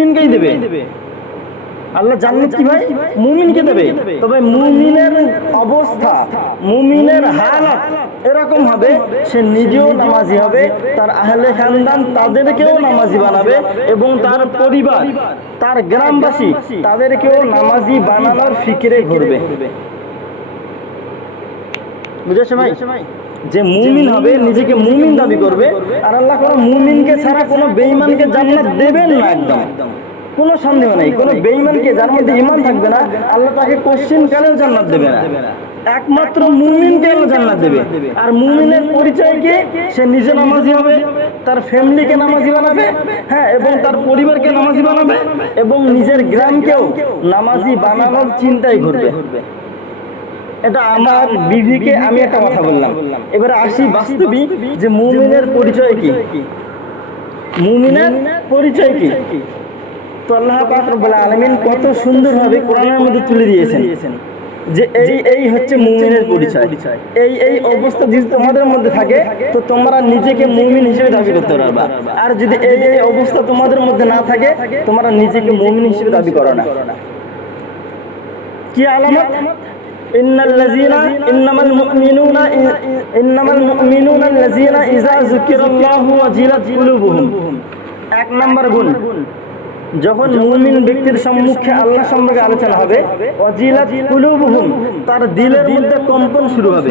মুমিনকেই দেবে। আল্লাহ জান্নাত কি ভাই মুমিনকে দেবে। তবে মুমিনের অবস্থা, মুমিনের হালাত এরকম হবে, সে নিজেও নামাজি হবে, তার আহলে খানদান তাদেরকেও নামাজি বানাবে, এবং তার পরিবার, তার গ্রামবাসী তাদেরকেও নামাজি বানানোর ফিকিরে ঘুরবে। বুঝেছো ভাই? যে মুমিন হবে নিজেকে মুমিন দাবি করবে, আর আল্লাহ কোনো মুমিনকে ছাড়া কোনো বেঈমানকে জান্নাত দেবেন না, একদম কোনো সন্দেহ নেই। কোনো বেঈমানকে যার মধ্যে ঈমান থাকবে না, আল্লাহ তাকে কোশ্চিন কালেও জান্নাত দেবে না। একমাত্র মুমিনকে আল্লাহ জান্নাত দেবে। আর মুমিনের পরিচয় কি? সে নিজে নামাজি হবে, তার ফ্যামিলিকে নামাজি বানাবে, হ্যাঁ, এবং তার পরিবারকে নামাজি বানাবে, এবং নিজের গ্রামকেও নামাজি বানানোর চিন্তাই করবে। এটা আমার বিবিকে আমি একটা কথা বললাম। এবারে আসি বাস্তবিক যে মুমিনের পরিচয় কি, মুমিনের পরিচয় কি। তো আল্লাহ পাক রব্বুল আলামিন কত সুন্দরভাবে কোরআনের মধ্যে তুলে দিয়েছেন যে এই হচ্ছে মুমিনের পরিচয়। এই অবস্থা যদি তোমাদের মধ্যে থাকে, তো তোমরা নিজেকে মুমিন হিসেবে দাবি করতে পারবা। আর যদি এই অবস্থা তোমাদের মধ্যে না থাকে, তোমরা নিজেকে মুমিন হিসেবে দাবি করো না। কি আলামত? ইন্নামাল মুমিনুনা আল্লাযীনা ইযা যুকিরাল্লাহু ওয়াজিলাত কুলুবুহুম। এক নাম্বার গুণ, যখন মুমিন ব্যক্তির সম্মুখে আল্লাহ সম্পর্কে আলোচনা হবে, ওয়াজিলাত কুলুবুহুম, তার দিলের মধ্যে কম্পন শুরু হবে।